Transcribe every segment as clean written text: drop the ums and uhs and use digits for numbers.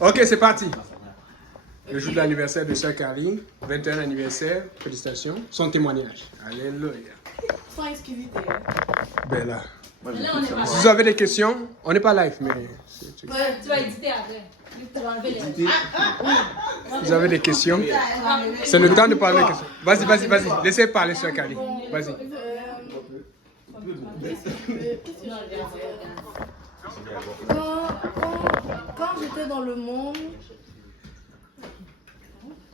Ok, c'est parti. Le jour de l'anniversaire de Sœur Carly, 21 anniversaire, félicitations. Son témoignage. Alléluia. Sans exclusivité. Ben là. Là, on est pas Si vous avez des questions, on n'est pas live, mais. Ouais, Tu vas éditer après. Tu vas enlever les... Si vous avez des questions, c'est le temps de parler des questions. Vas-y. Laissez parler, Sœur Carly. Vas-y. Quand j'étais dans le monde...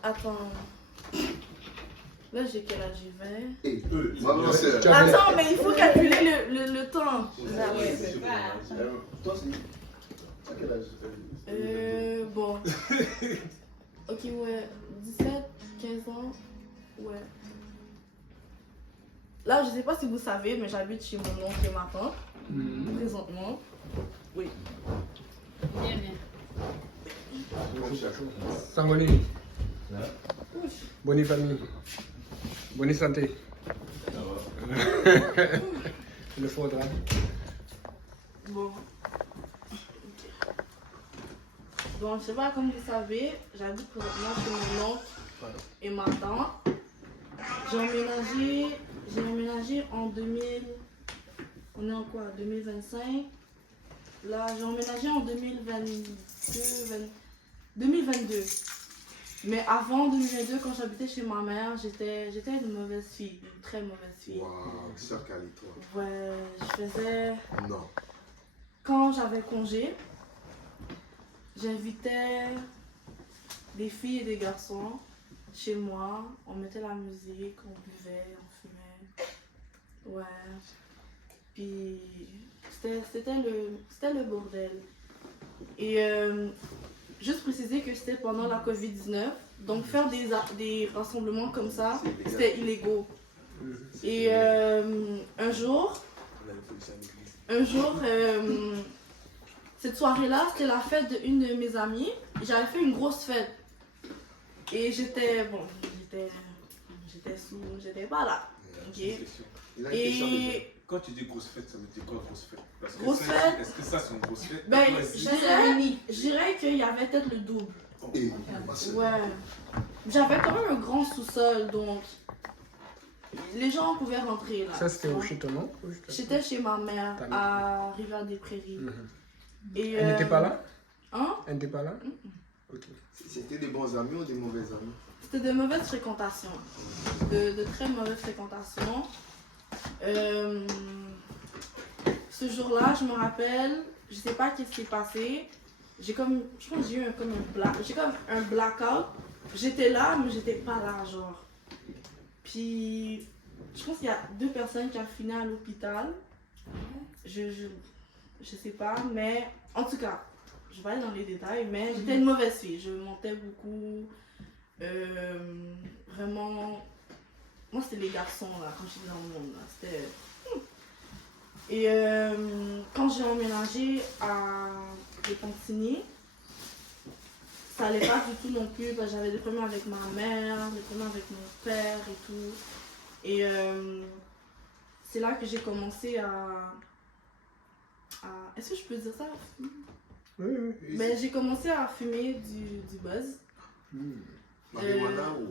Attends. Là, j'ai quel âge? J'ai 20. Attends, mais il faut calculer le temps. Bon. Ok, ouais. 17, 15 ans. Ouais. Là, je sais pas si vous savez, mais j'habite chez mon oncle et ma tante. Présentement. Oui. Bien, bien. Sangoni. Bonne famille. Bonne santé. Il le faudra. Bon. Bon, je sais pas, comme vous savez, j'habite présentement chez mon oncle et ma tante. J'ai emménagé en 2000. On est en quoi? 2025. Là, j'ai emménagé en 2022. Mais avant 2022, quand j'habitais chez ma mère, j'étais une mauvaise fille, une très mauvaise fille. Waouh, Sœur Carly, toi. Ouais, je faisais... Non. Quand j'avais congé, j'invitais des filles et des garçons chez moi. On mettait la musique, on buvait, on fumait. Ouais. Puis c'était le bordel. Et juste préciser que c'était pendant la COVID-19. Donc faire des rassemblements comme ça, c'était illégaux. Et un jour, cette soirée-là, c'était la fête d'une de mes amies. J'avais fait une grosse fête. Et j'étais sous, j'étais pas là. Okay. Et quand tu dis grosse fête, ça veut dire quoi grosse fête? Parce que grosse fête. Est-ce que ça c'est une grosse fête? Ben, je dirais qu'il y avait peut-être le double. Ouais. J'avais quand même un grand sous-sol, donc les gens pouvaient rentrer là. Ça, c'était où chez ton oncle? J'étais chez ma mère à Rivière-des-Prairies. Et Elle n'était pas là? Hein? Elle n'était pas là? Ok. C'était des bons amis ou des mauvais amis? C'était de mauvaises fréquentations. De très mauvaises fréquentations. Ce jour-là, je me rappelle, je sais pas qu'est-ce qui s'est passé. Je pense que j'ai eu un blackout. J'étais là, mais j'étais pas là, genre. Puis, je pense qu'il y a 2 personnes qui ont fini à l'hôpital. Je sais pas, mais en tout cas, je vais aller dans les détails, mais j'étais une mauvaise fille. Je mentais beaucoup. Vraiment, moi c'était les garçons là, quand j'étais dans le monde là. C'était... Et quand j'ai emménagé à Repentigny, ça allait pas du tout non plus, parce que j'avais des problèmes avec ma mère, des problèmes avec mon père et tout. Et c'est là que j'ai commencé à... Est-ce que je peux dire ça? Oui. Mais j'ai commencé à fumer du buzz. Marijuana ou...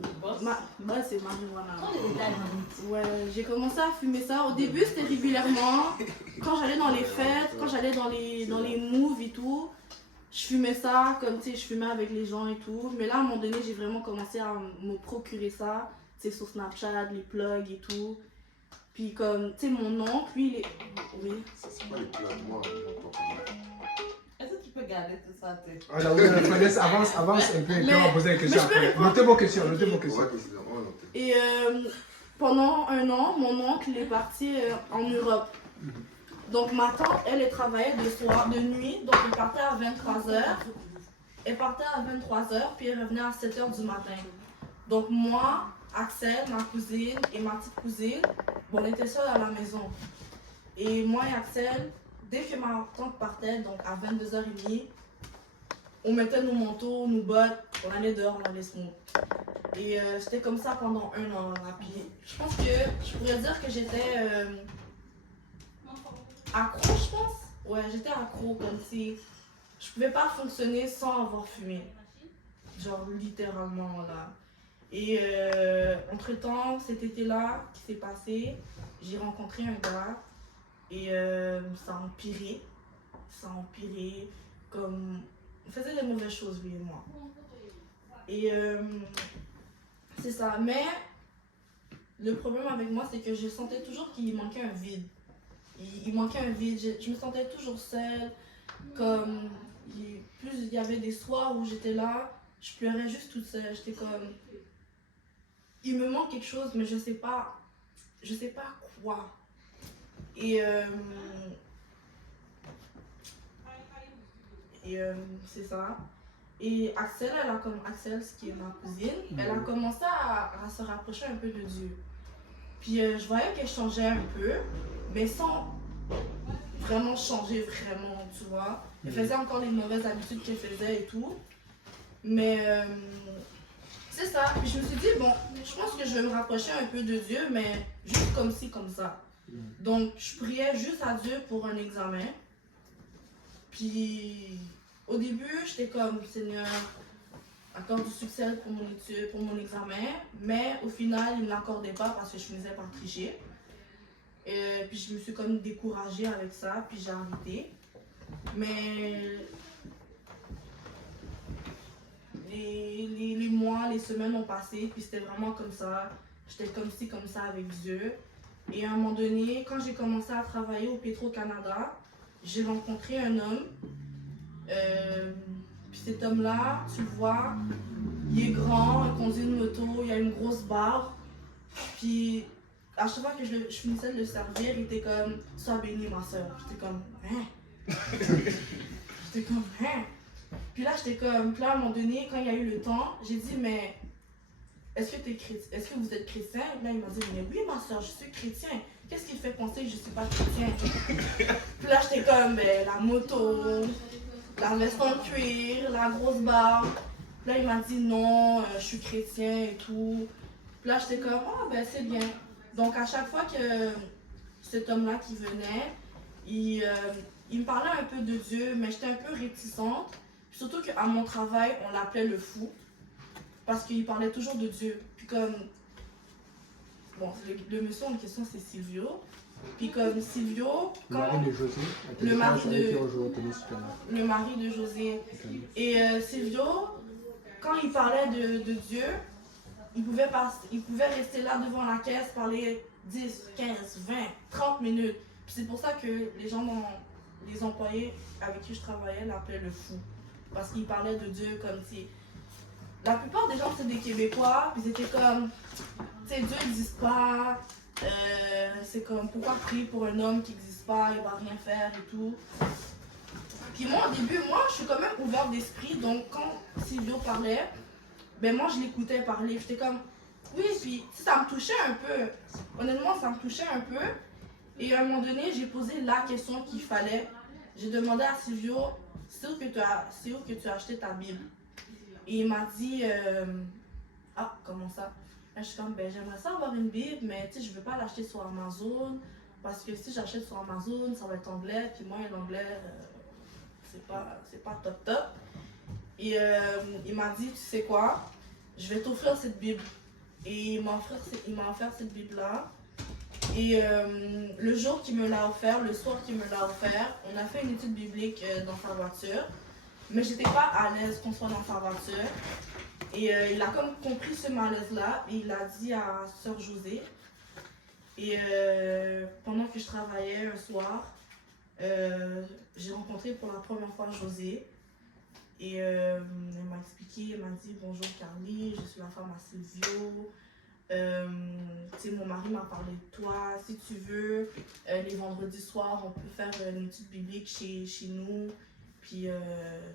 Buzz, c'est marijuana. Ouais, j'ai commencé à fumer ça. Au début, c'était régulièrement. Quand j'allais dans les fêtes, quand j'allais dans les moves et tout, je fumais ça, comme tu sais, je fumais avec les gens et tout. Mais là, à un moment donné, j'ai vraiment commencé à me procurer ça. Tu sais, sur Snapchat, les plugs et tout. Puis comme, tu sais, mon oncle, lui, il est... Oui. C'est pas les plats, moi, Est-ce que tu peux garder tout ça, tête? Alors, oui, avance un peu et puis on va poser des questions après. Notez vos questions. Et pendant un an, mon oncle est parti en Europe. Donc ma tante, elle travaillait de nuit, donc elle partait à 23h. Elle partait à 23h, puis elle revenait à 7h du matin. Donc moi, Axel, ma cousine et ma petite cousine, bon, on était seuls à la maison. Et moi et Axel, dès que ma tante partait, donc à 22h30, on mettait nos manteaux, nos bottes, on allait dehors, on allait se mouiller. Et c'était comme ça pendant un an. Là. Puis, je pense que je pourrais dire que j'étais accro, je pense. Ouais, j'étais accro, comme si je pouvais pas fonctionner sans avoir fumé. Genre littéralement là. Et entre-temps, cet été-là qui s'est passé, j'ai rencontré un gars et ça a empiré. Ça a empiré comme... On faisait des mauvaises choses, lui et moi. Et c'est ça. Mais le problème avec moi, c'est que je sentais toujours qu'il manquait un vide. Il manquait un vide. Je me sentais toujours seule. Comme... Plus il y avait des soirs où j'étais là, je pleurais juste toute seule. J'étais comme... Il me manque quelque chose, mais je sais pas quoi. Et c'est ça. Et Axel, Axel, ce qui est ma cousine, elle a commencé à se rapprocher un peu de Dieu. Puis je voyais qu'elle changeait un peu, mais sans vraiment changer vraiment, tu vois. Elle faisait encore les mauvaises habitudes qu'elle faisait et tout. Mais c'est ça. Puis je me suis dit, bon, je pense que je vais me rapprocher un peu de Dieu, mais juste comme ci, comme ça. Donc, je priais juste à Dieu pour un examen. Puis, au début, j'étais comme, Seigneur, accorde du succès pour mon étude, pour mon examen. Mais au final, il ne l'accordait pas parce que je finissais par tricher. Et puis, je me suis comme découragée avec ça, puis j'ai arrêté. Mais les mois, les semaines ont passé, puis c'était vraiment comme ça. J'étais comme ci, comme ça avec Dieu. Et à un moment donné, quand j'ai commencé à travailler au Petro-Canada, j'ai rencontré un homme. Puis cet homme-là, tu le vois, il est grand, il conduit une moto, il a une grosse barbe. Puis à chaque fois que je finissais de le servir, il était comme « Sois bénie, ma soeur ». J'étais comme « Hein ?» J'étais comme « Hein ?» Puis là, j'étais comme... Puis là, à un moment donné, quand il y a eu le temps, j'ai dit « Mais est-ce que vous êtes chrétien ?» Et là, il m'a dit « Mais oui, ma soeur, je suis chrétien. Qu'est-ce qui fait penser que je ne suis pas chrétien ?» Puis là, j'étais comme « La moto, la veste en cuir, la grosse barbe. » Puis là, il m'a dit « Non, je suis chrétien et tout. » Puis là, j'étais comme « Ah, ben c'est bien. » Donc, à chaque fois que cet homme-là qui venait, il me parlait un peu de Dieu, mais j'étais un peu réticente. Puis surtout qu'à mon travail, on l'appelait le fou. Parce qu'il parlait toujours de Dieu. Puis comme... Bon, le monsieur en question, c'est Silvio. Puis comme Silvio... Le mari de José. Le mari de José. Et Silvio, quand il parlait de Dieu, il pouvait rester là devant la caisse, parler 10, 15, 20, 30 minutes. Puis c'est pour ça que les employés avec qui je travaillais l'appelaient le fou. Parce qu'il parlait de Dieu comme si... La plupart des gens, c'est des Québécois, puis ils étaient comme... Tu sais, Dieu n'existe pas. C'est comme, pourquoi prier pour un homme qui n'existe pas, il va rien faire et tout. Puis moi, au début, je suis quand même ouverte d'esprit. Donc quand Silvio parlait, ben moi, je l'écoutais parler. J'étais comme... Oui, puis ça me touchait un peu. Honnêtement, ça me touchait un peu. Et à un moment donné, j'ai posé la question qu'il fallait. J'ai demandé à Silvio, c'est où que tu as acheté ta Bible? Et il m'a dit, ah, comment ça? Là, je suis comme, ben j'aimerais ça avoir une Bible, mais tu sais, je veux pas l'acheter sur Amazon, parce que si j'achète sur Amazon, ça va être anglais, puis moi, l'anglais, c'est pas top top. Et il m'a dit, tu sais quoi? Je vais t'offrir cette Bible. Et il m'a offert cette Bible-là. Et le jour qu'il me l'a offert, le soir qu'il me l'a offert, on a fait une étude biblique dans sa voiture. Mais j'étais pas à l'aise qu'on soit dans sa voiture. Et il a comme compris ce malaise-là et il a dit à Sœur José. Et pendant que je travaillais un soir, j'ai rencontré pour la première fois José. Et elle m'a expliqué, elle m'a dit « Bonjour Carly, je suis la femme à Silvio. Mon mari m'a parlé de toi. Si tu veux, les vendredis soirs, on peut faire une étude biblique chez nous. » Puis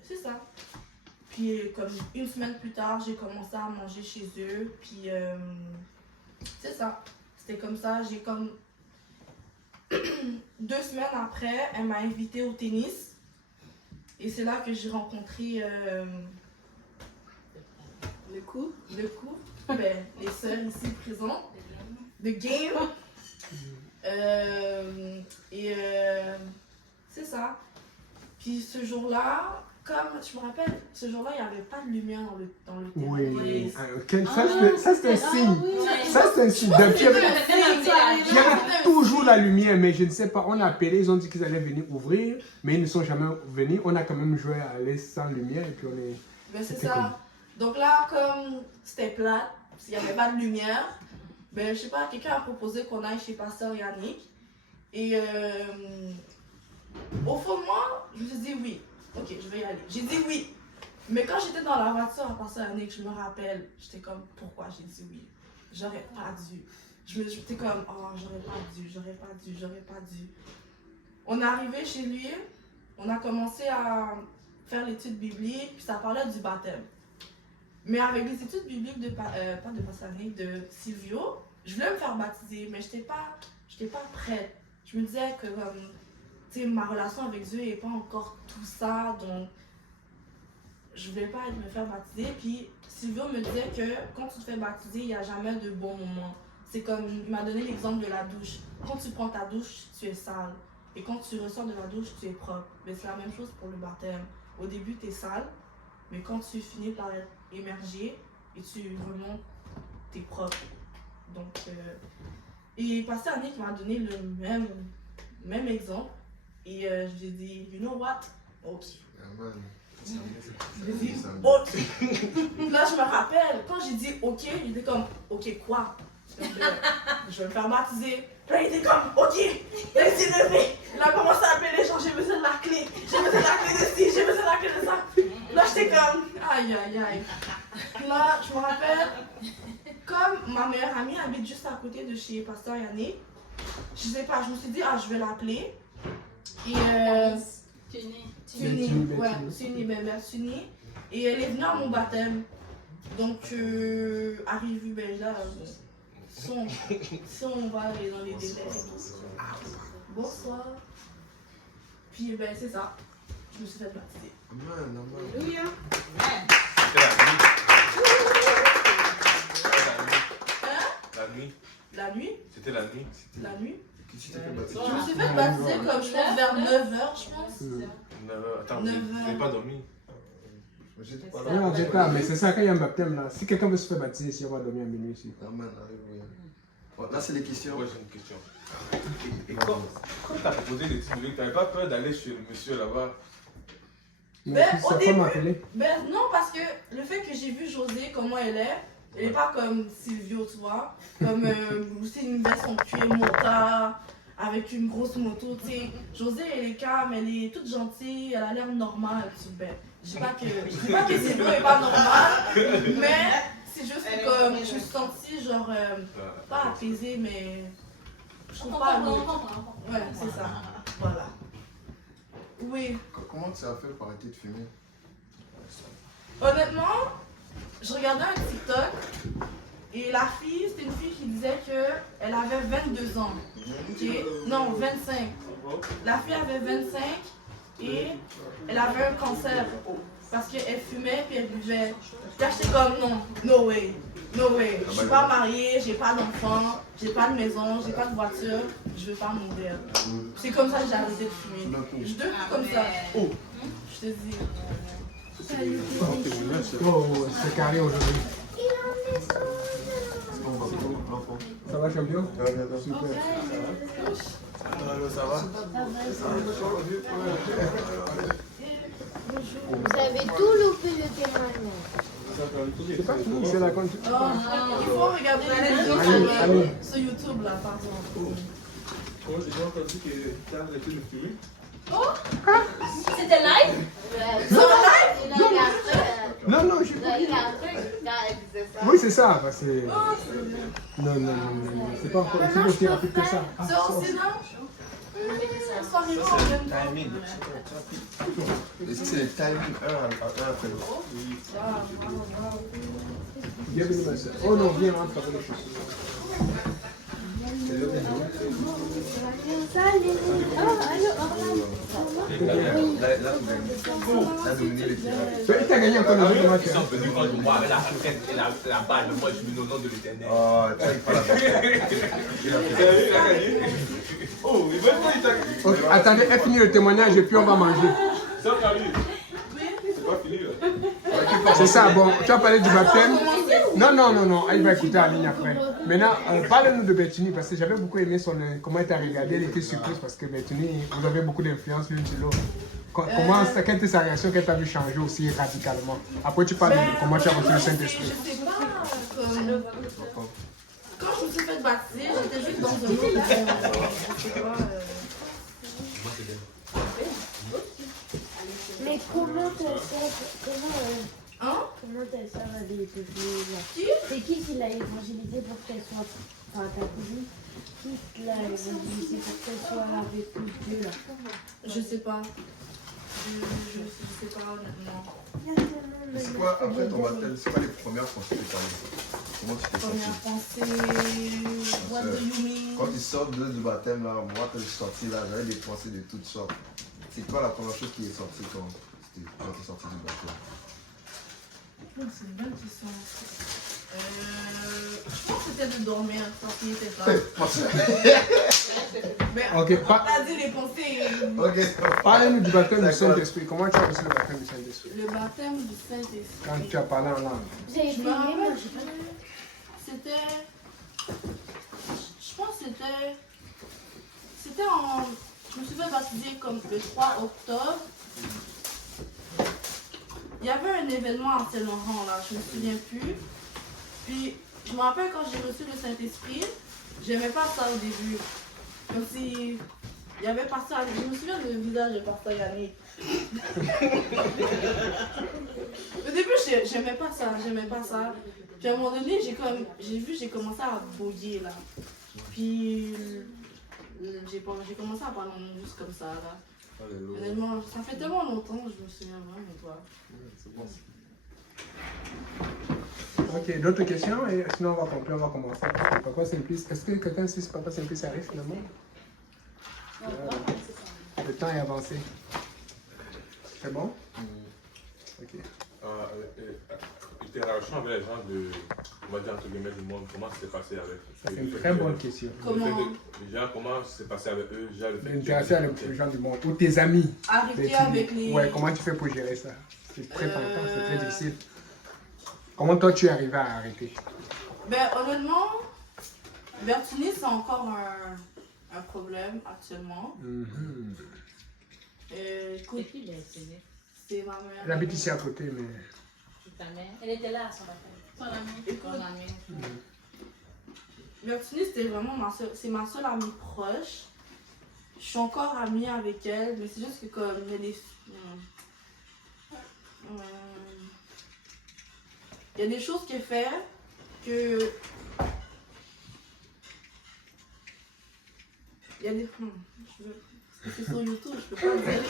c'est ça. Puis comme une semaine plus tard, j'ai commencé à manger chez eux. Puis c'est ça. C'était comme ça. J'ai comme 2 semaines après, elle m'a invitée au tennis. Et c'est là que j'ai rencontré Le coup? Ben, les sœurs ici présentes. The Game. Et c'est ça. Puis ce jour-là, comme je me rappelle, ce jour-là, il n'y avait pas de lumière dans le terrain. Oui. Ça, c'est un signe. Ça, c'est un signe. Donc, il y avait toujours la lumière, mais je ne sais pas. On a appelé, ils ont dit qu'ils allaient venir ouvrir, mais ils ne sont jamais venus. On a quand même joué à aller sans lumière et puis on est. Ben, c'est ça. Donc là, comme c'était plat, s'il n'y avait pas de lumière, ben, je sais pas, quelqu'un a proposé qu'on aille chez Pasteur Yannick. Et au fond de moi, je me suis dit oui. Ok, je vais y aller. J'ai dit oui. Mais quand j'étais dans la voiture à Pasteur Yannick, je me rappelle, j'étais comme, pourquoi j'ai dit oui? J'aurais pas dû. J'étais comme, oh, j'aurais pas dû. On est arrivé chez lui, on a commencé à faire l'étude biblique, puis ça parlait du baptême. Mais avec les études bibliques pas de Pasteur Yannick, de Silvio, je voulais me faire baptiser, mais j'étais pas prête. Je me disais que ma relation avec Dieu n'est pas encore tout ça, donc je voulais pas me faire baptiser. Puis Silvio me disait que quand tu te fais baptiser, il n'y a jamais de bon moment. C'est comme, il m'a donné l'exemple de la douche. Quand tu prends ta douche, tu es sale. Et quand tu ressors de la douche, tu es propre. Mais c'est la même chose pour le baptême. Au début, tu es sale, mais quand tu finis par être émergé et tu remontes, tu es propre. Donc, et Pasteur Annick m'a donné le même exemple. Et je lui ai dit, you know what? Oops. Je lui ai dit, oops. Là, je me rappelle, quand j'ai dit ok, il était comme, ok, quoi? Je vais me faire baptiser. Là, il était comme, ok. Là, il s'est levé. Il a commencé à appeler les gens, j'ai besoin de la clé. J'ai besoin de la clé de ci, j'ai besoin de la clé de ça. Là, j'étais comme, aïe, aïe, aïe. Là, je me rappelle, comme ma meilleure amie habite juste à côté de chez Pasteur Yannick, je sais pas, je me suis dit, ah, je vais l'appeler. Et Suni. Et elle est venue à mon baptême. Donc, arrivé, ben là, si on va aller dans les détails. Bonsoir. Puis, ben, c'est ça. Je me suis fait baptiser. Alléluia. La nuit. La nuit? C'était la nuit. La nuit? Qui t'es fait baptiser? Je me suis fait baptiser comme je pense vers 9h, je pense. 9h. Attends, vous 9 n'avez heures. pas dormi. J'étais pas Oui, on là. est là, mais c'est ça, quand il y a un baptême là. Si quelqu'un veut se faire baptiser ici, on va dormir à minuit ici. Amen, alléluia. Bon, là, c'est les questions. Ouais, j'ai une question. Et quand tu as proposé les petits tu n'avais pas peur d'aller chez le monsieur là-bas? Mais Ben, puis, au sa début- femme m'a appelé. Ben non, parce que le fait que j'ai vu José, comment elle est pas comme Silvio, tu vois. Comme aussi une version cuir motard, avec une grosse moto, tu sais. José, elle est calme, elle est toute gentille, elle a l'air normale, tu sais. Ben, je dis pas que Silvio est pas normal, mais c'est juste que comme je me suis sentie genre, pas apaisée, mais je trouve pas l'autre. Ouais, c'est ça. Voilà. Oui. Comment tu as fait pour arrêter de fumer? Honnêtement, je regardais un TikTok et la fille, c'était une fille qui disait qu'elle avait 22 ans. Ok? Non, 25. La fille avait 25 et elle avait un cancer parce qu'elle fumait puis elle buvait. Là, j'étais comme non, no way. Je suis pas mariée, j'ai pas d'enfant, j'ai pas de maison, j'ai pas de voiture, je veux pas mourir. C'est comme ça que j'ai arrêté de fumer. Je deviens comme ça. Je te dis. Oh, c'est carré aujourd'hui. Ça va, champion? Super. Ça va? Vous avez tout loupé le témoignage. C'est pas fini, c'est la compte. Il faut regarder les vidéos sur YouTube là, par exemple. J'ai entendu que tu as arrêté de fumer. C'était live? Non, je Oui, c'est ça. Parce que... Non, c'est pas encore aussi rapide que ça. Ah, C'est aussi là? Ça arrive en même temps. Timing. Et ça, c'est le timing un après l'autre. Bienvenue, ma soeur. Oh non, viens, rentre avec les choses. Il t'a gagné encore le jeu de match. Ils sont venus quand je vois avec la fourchette et la balle. Moi, je me au nom de l'éternel. Oh, tu sais, il faut la Il a gagné. Oh, il va être il t'a gagné. Attendez, elle finit le témoignage et puis on va manger. Ça, Camille. pas fini là. C'est ça, bon, tu as parlé du baptême. Non, il va écouter en ligne après. Maintenant, parle-nous de Bertini, parce que j'avais beaucoup aimé comment elle t'a regardé, elle était surprise, parce que Bertini, vous avez beaucoup d'influence l'une sur l'autre. Quelle était sa réaction qu'elle t'a vu changer aussi radicalement? Après, tu parles de comment tu as reçu le Saint-Esprit. Je sais pas, quand je me suis fait baptiser, j'étais juste dans un monde, je sais pas. Mais comment ta soeur, Hein? elle est devenue là? Qui? C'est qui l'a évangélisée pour qu'elle soit, enfin ta cousine, qui l'a évangélisée pour qu'elle soit avec Dieu là? Je sais pas. Je sais pas honnêtement. C'est quoi, après ton baptême, c'est quoi les premières pensées que tu as? Comment tu t'es Première senti? pensée, what do you mean? Quand tu sors du baptême, là, moi quand je suis sorti, là, j'avais des pensées de toutes sortes. C'est quoi la première chose qui est sortie quand tu es sorti du baptême? C'est une bonne question. Je pense que c'était de dormir quand il était là. Mais Ok, on a dit les pensées. Ok. Parle-nous du baptême du Saint-Esprit. Comment tu as reçu le baptême du Saint-Esprit? Le baptême du Saint-Esprit. Quand tu as parlé en langue. Vous avez Je fait me rappelle, moi j'ai pas. je pense que c'était en, je me suis fait baptiser comme le 3 octobre. Il y avait un événement à Saint-Laurent là, je me souviens plus. Puis je me rappelle quand j'ai reçu le Saint-Esprit, j'aimais pas ça au début. Comme si il y avait Pasteur, je me souviens du visage de Pasteur Yannick. Au début j'aimais pas ça. Puis à un moment donné, j'ai commencé à bouillir là. Puis j'ai commencé à parler en juste comme ça là. Honnêtement, ça fait tellement longtemps que je me souviens vraiment pas. C'est bon. Ok, d'autres questions? Et sinon, on va commencer. Papa Simplice, est-ce que quelqu'un sait si Papa Simplice arrive finalement? Le temps est avancé. C'est bon? Ok. Tes relations avec les gens de, on va dire entre guillemets du monde, comment ça s'est passé avec eux? Ça, c'est une très bonne question. Comment ça s'est passé avec eux? L'interaction avec les gens du monde, ou tes amis. Arrêter avec les... Ouais, comment tu fais pour gérer ça? C'est très tentant, c'est très difficile. Comment toi tu es arrivé à arrêter? Ben honnêtement, Bertini c'est encore un problème actuellement. Écoute, c'est ma mère. Elle habite ici à côté, mais... Ta mère, elle était là à son baptême. Son amie. Écoute, Son amie. Bertini c'était vraiment c'est ma seule amie proche. Je suis encore amie avec elle, mais c'est juste que comme il y a des... Il y a des choses qu'elle fait que... Il y a des... C'est sur YouTube, je peux pas le dire.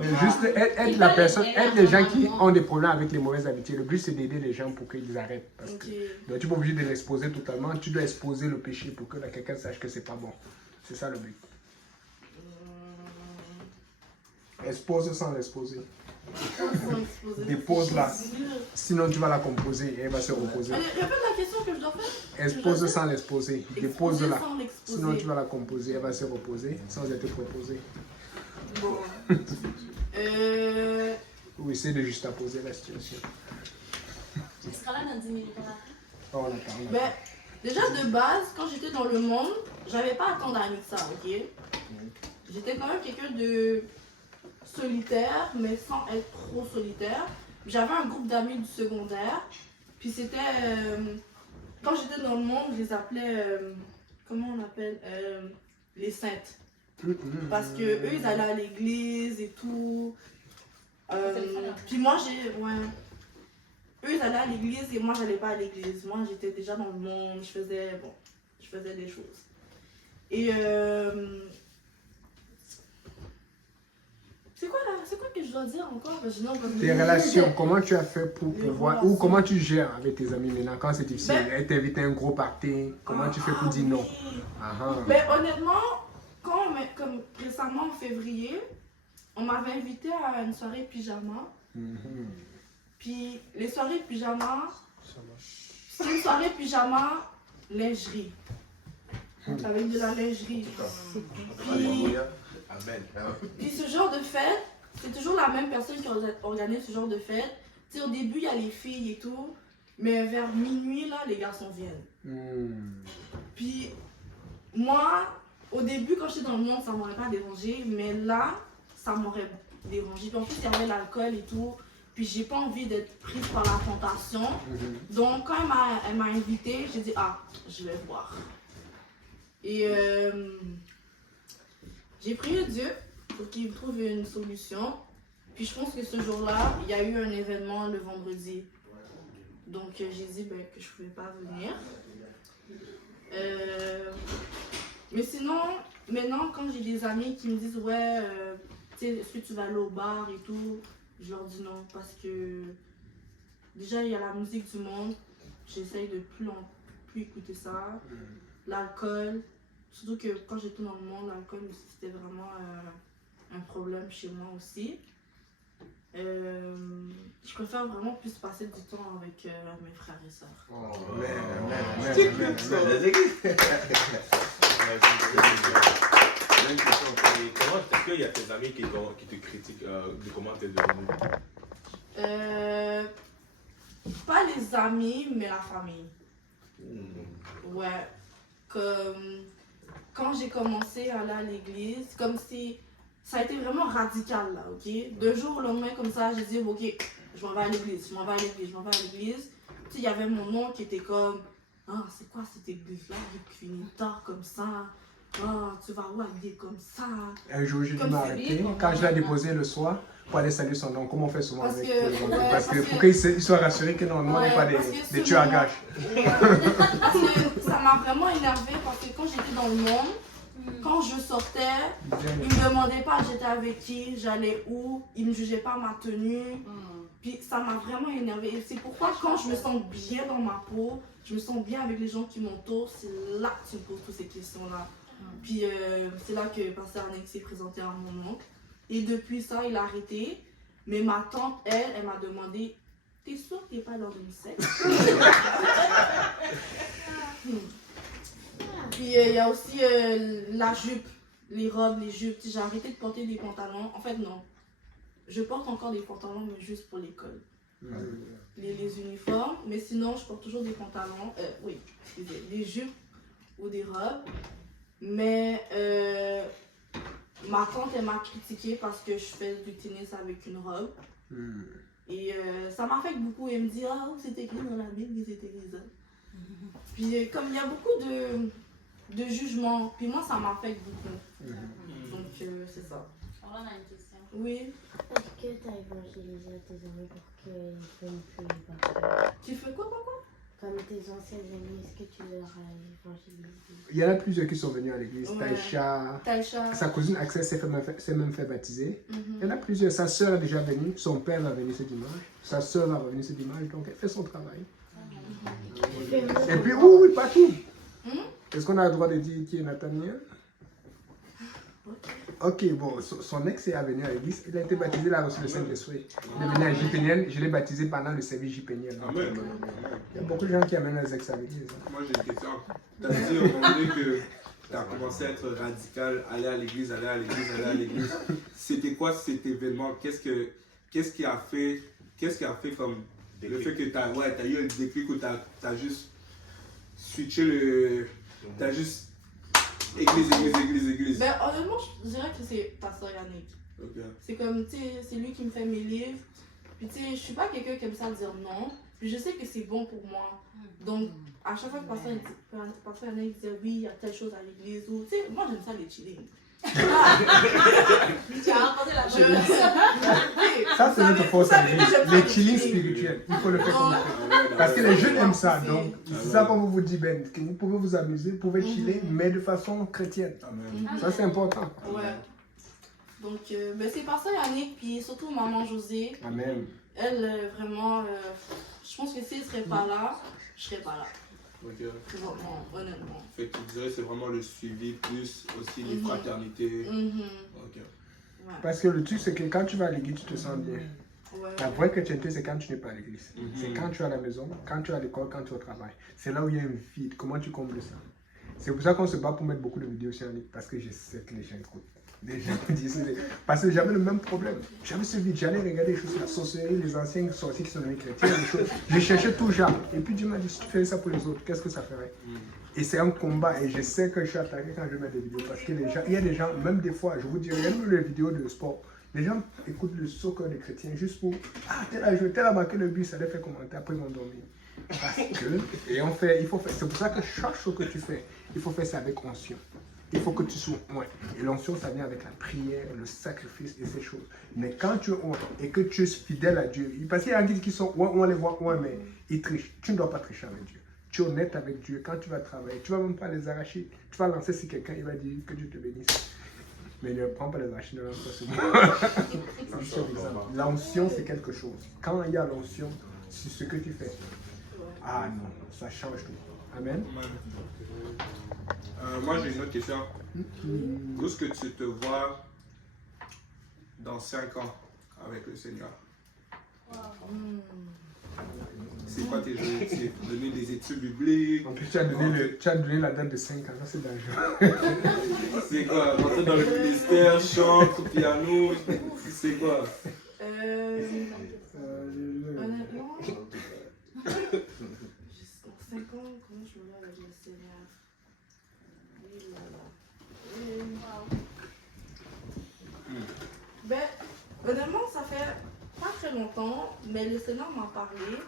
Mais juste aide la personne, aide les gens qui ont des problèmes avec les mauvaises habitudes. Le but c'est d'aider les gens pour qu'ils arrêtent. Parce que donc, tu n'es pas obligé de l'exposer totalement, tu dois exposer le péché pour que quelqu'un sache que c'est pas bon. C'est ça le but. Expose sans l'exposer. Dépose-la. Sinon tu vas la composer et elle va se reposer. Répète la question que je dois faire. Expose sans l'exposer. Dépose-la. Sans l'exposer. Sinon tu vas la composer, elle va se reposer sans être proposée. Bon. Ou essayer de juste poser la situation. Tu seras là dans 10 minutes. Oh, on attend. Ben, déjà de base, quand j'étais dans le monde, j'avais pas tant d'amis que ça, ok? J'étais quand même quelqu'un de solitaire, mais sans être trop solitaire. J'avais un groupe d'amis du secondaire. Puis c'était... quand j'étais dans le monde, je les appelais... comment on appelle? Les saintes. Parce que eux, ils allaient à l'église et tout. Puis moi, ouais. Eux, ils allaient à l'église et moi, j'allais pas à l'église. Moi, j'étais déjà dans le monde, je faisais des choses. Et c'est quoi que je dois dire encore? Tes relations, comment tu as fait pour pouvoir, ou comment tu gères avec tes amis maintenant quand c'est difficile? Elle t'invite à un gros party, comment tu fais pour dire non? Mais honnêtement, comme récemment en février, on m'avait invité à une soirée pyjama. Puis les soirées pyjama, c'est une soirée pyjama lingerie. Avec de la lingerie. Puis ce genre de fête, c'est toujours la même personne qui organise ce genre de fête. Tu sais, au début, il y a les filles et tout, mais vers minuit, là, les garçons viennent. Puis, moi, au début, quand j'étais dans le monde, ça m'aurait pas dérangé, mais là, ça m'aurait dérangé. Puis en plus, il y avait l'alcool et tout, puis j'ai pas envie d'être prise par la tentation. Donc, quand elle m'a invitée, j'ai dit, ah, je vais voir. Et j'ai prié Dieu pour qu'il trouve une solution. Puis je pense que ce jour-là, il y a eu un événement le vendredi. Donc j'ai dit que je ne pouvais pas venir. Mais sinon, maintenant, quand j'ai des amis qui me disent ouais, est-ce que tu vas aller au bar et tout, je leur dis non parce que déjà il y a la musique du monde. J'essaye de plus écouter ça. L'alcool, surtout que quand j'étais dans le monde, l'alcool c'était vraiment un problème chez moi aussi. Je préfère vraiment plus passer du temps avec mes frères et sœurs. Oh, Même question, comment est-ce qu'il y a tes amis qui te critiquent de comment tu es devenu? Pas les amis, mais la famille. Ouais. Comme quand j'ai commencé à aller à l'église, comme si ça a été vraiment radical là, ok? D'un jour au lendemain comme ça, j'ai dit ok, je m'en vais à l'église, je m'en vais à l'église, je m'en vais à l'église. Tu sais, il y avait mon oncle qui était comme, ah c'est quoi cette église là, qui finit tard comme ça? Ah, tu vas où aller comme ça? Un jour, j'ai dû m'arrêter. Quand je l'ai déposé le soir, pour aller saluer son nom, comme on fait souvent avec les gens. Parce que pour qu'ils soient rassurés que non, nous, on n'est pas des tueurs à gages. Parce que ça m'a vraiment énervée parce que quand j'étais dans le monde, quand je sortais, ils me demandaient pas j'étais avec qui, j'allais où, ils me jugeaient pas ma tenue. Puis ça m'a vraiment énervée. Et c'est pourquoi quand je me sens bien dans ma peau, je me sens bien avec les gens qui m'entourent, c'est là que tu me poses toutes ces questions-là. Puis c'est là que Pasteur Annick s'est présenté à mon oncle. Et depuis ça, il a arrêté. Mais ma tante, elle m'a demandé, t'es sûre que t'es pas dans une secte? Puis il y a aussi la jupe, les robes, les jupes. J'ai arrêté de porter des pantalons. En fait, non. Je porte encore des pantalons, mais juste pour l'école. Les uniformes. Mais sinon, je porte toujours des pantalons. Oui, excusez, des jupes ou des robes. Mais ma tante, elle m'a critiqué parce que je fais du tennis avec une robe. Et ça m'affecte beaucoup. Elle me dit, ah, c'est écrit dans la Bible que c'est écrit ça. Puis comme il y a beaucoup de jugements, puis moi ça m'affecte beaucoup. Donc c'est ça. On a une question. Oui. Est-ce que tu as évangélisé à tes amis pour qu'ils ne viennent plus les bars? Tu fais quoi, papa? Comme tes anciens amis, est-ce que tu leur as évangélisé? Il y en a plusieurs qui sont venus à l'église. Ouais. Taïcha, sa cousine Access s'est même fait baptiser. Il y en a plusieurs. Sa soeur est déjà venue, son père va venir ce dimanche, sa soeur va revenir ce dimanche, donc elle fait son travail. Et puis, oui, partout. Est-ce qu'on a le droit de dire qui est Nathaniel? Ok, bon, son ex est venu à l'église, il a été baptisé, il a reçu le Saint-Esprit. Il est venu à J-Péniel, je l'ai baptisé pendant le service J-Péniel. Il y a beaucoup de gens qui amènent leurs ex à l'église. Moi j'ai une question. Tu as dit au moment donné que tu as commencé à être radical, aller à l'église, aller à l'église, aller à l'église. C'était quoi cet événement? Qu'est-ce qui a fait comme le fait que tu as eu un déclic où tu as juste switché le. Tu as juste. Église. Ben, honnêtement, je dirais que c'est Pasteur Yannick. Okay. C'est comme, tu sais, c'est lui qui me fait mes livres. Puis, tu sais, je suis pas quelqu'un qui aime ça dire non. Puis, je sais que c'est bon pour moi. Donc, à chaque fois que Pasteur Yannick disait oui, il y a telle chose à l'église, ou, tu sais, moi j'aime ça les chillings. Tu as rencontré la bonne personne. Ça, c'est notre force à l'église. Les chillings spirituels. Il faut le faire comme ça. Parce que les jeunes aiment ça. Donc, c'est ça qu'on vous dit, Ben. Que vous pouvez vous amuser, vous pouvez chiller, mais de façon chrétienne. Ça, c'est important. Ouais. Donc, ben, c'est Pasteur Yannick, puis surtout maman Josée. Amen. Elle, vraiment, je pense que si elle serait pas là, je serais pas là. Ok. Vraiment, honnêtement. Fait que tu dirais c'est vraiment le suivi plus aussi les fraternités. Ok. Ouais. Parce que le truc, c'est que quand tu vas à l'église, tu te sens bien. Ouais. La vraie chrétienté, c'est quand tu n'es pas à l'église. C'est quand tu es à la maison, quand tu es à l'école, quand tu es au travail. C'est là où il y a un vide. Comment tu combles ça? C'est pour ça qu'on se bat pour mettre beaucoup de vidéos sur en ligne. Parce que je sais que les gens écoutent. Des gens me disaient, parce que j'avais le même problème. J'avais ce vide, j'allais regarder les choses sur la sorcellerie, les anciens sorciers qui sont devenus chrétiens, les choses. Je cherchais tout genre. Et puis Dieu m'a dit, si tu fais ça pour les autres, qu'est-ce que ça ferait? Et c'est un combat, et je sais que je suis attaqué quand je mets des vidéos, parce que les gens, il y a des gens, même des fois, je vous dis, regardez les vidéos de sport. Les gens écoutent le soccer des chrétiens juste pour, ah, tel a joué, tel a marqué le but, ça les fait commenter, après ils vont dormir. Parce que, et on fait, il faut faire, c'est pour ça que chaque chose que tu fais, il faut faire ça avec onction. Il faut que tu sois oint. Et l'onction, ça vient avec la prière, le sacrifice et ces choses. Mais quand tu es oint et que tu es fidèle à Dieu, parce qu'il y a des gens qui sont oint, on les voit oint, mais ils trichent. Tu ne dois pas tricher avec Dieu. Tu es honnête avec Dieu. Quand tu vas travailler, tu ne vas même pas les arracher. Tu vas lancer sur quelqu'un, il va dire que Dieu te bénisse. Mais ne prends pas les arracher, ne lance pas sur moi. L'onction, c'est quelque chose. Quand il y a l'onction, c'est ce que tu fais. Ah non, ça change tout. Amen. Moi, j'ai une autre question. Où est-ce que tu te vois dans 5 ans avec le Seigneur? C'est quoi tes objectifs? Donner des études bibliques? En plus, tu as donné la date de 5 ans, ça c'est dangereux. C'est quoi? Rentrer dans le ministère, chante, piano? C'est quoi? Honnêtement, jusqu'à 5 ans, comment je me vois avec le Seigneur? Oui, là, là. Ben, honnêtement, ça fait pas très longtemps, mais le Seigneur m'a parlé.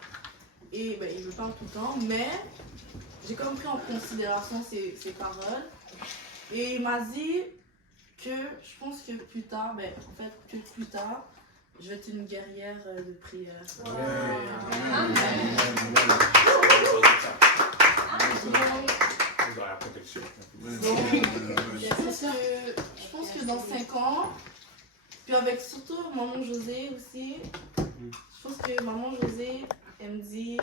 Et ben, il me parle tout le temps, mais j'ai quand même pris en considération ses paroles. Et il m'a dit que je pense que plus tard, ben, en fait, que plus tard, je vais être une guerrière de prière. Je pense que dans 5 ans, puis avec surtout maman José aussi, je pense que maman José, elle me dit,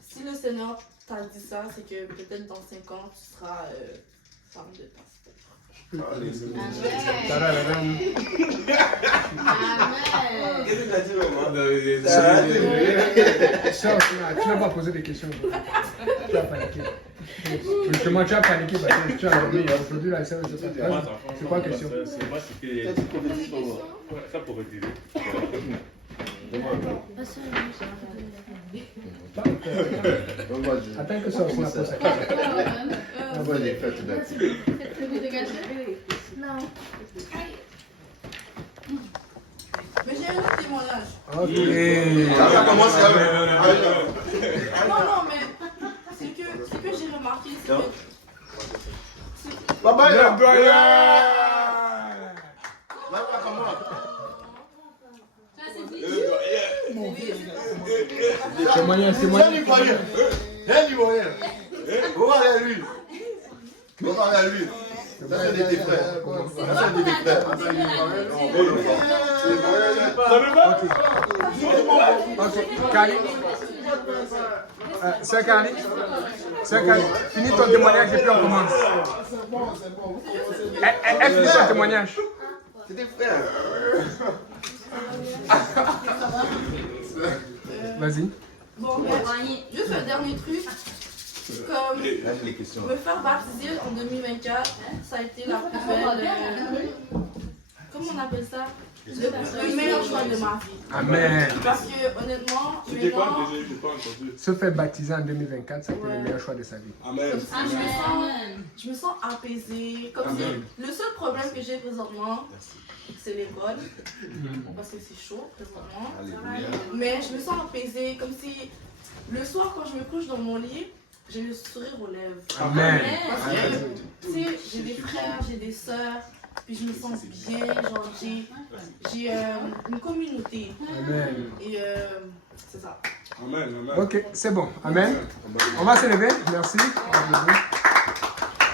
si le Seigneur t'a dit ça, c'est que peut-être dans 5 ans, tu seras femme de pasteur. Qu'est-ce que tu as dit, maman? Tu n'as pas posé des questions. Tu as paniqué. Justement, tu as paniqué parce que tu as dormi. Aujourd'hui, la scène, c'est pas grave. C'est quoi la question? C'est moi, c'est que. Ça pourrait dire. Attends que ça aussi n'a pas sa question. Envoie les fêtes de Non. Mais j'ai un autre témoignage. Ok. Ça commence avec. Non, mais c'est que j'ai remarqué, c'est que... Bye bye, Le doyen. comment? Ça, c'est dit. Témoignage. Viens du moyen. On va aller à lui. On va aller à lui. Ça, c'est des frères. Ça, c'est des frères. Ok. Kali. C'est Kali. Finis ton témoignage et puis on commence. Elle finit son témoignage. C'est des frères. Vas-y. Bon, ben, juste un dernier truc. Comme Les questions. me faire baptiser en 2024, ça a été la plus belle... comment on appelle ça? Le meilleur choix de ma vie. Amen. Parce que honnêtement, C'était quoi maintenant, déjà? J'ai pas entendu. Se faire baptiser en 2024, ça a été le meilleur choix de sa vie. Amen. comme ça, je me sens apaisée. Comme si le seul problème que j'ai présentement, c'est l'école. Parce que c'est chaud présentement. Mais je me sens apaisée, comme si le soir quand je me couche dans mon lit, j'ai le sourire aux lèvres. Amen. Parce que, tu sais, j'ai des frères, j'ai des sœurs, puis je me sens bien, genre j'ai une communauté. Amen. Et c'est ça. Amen. Ok, c'est bon. Amen. On va se lever. Merci.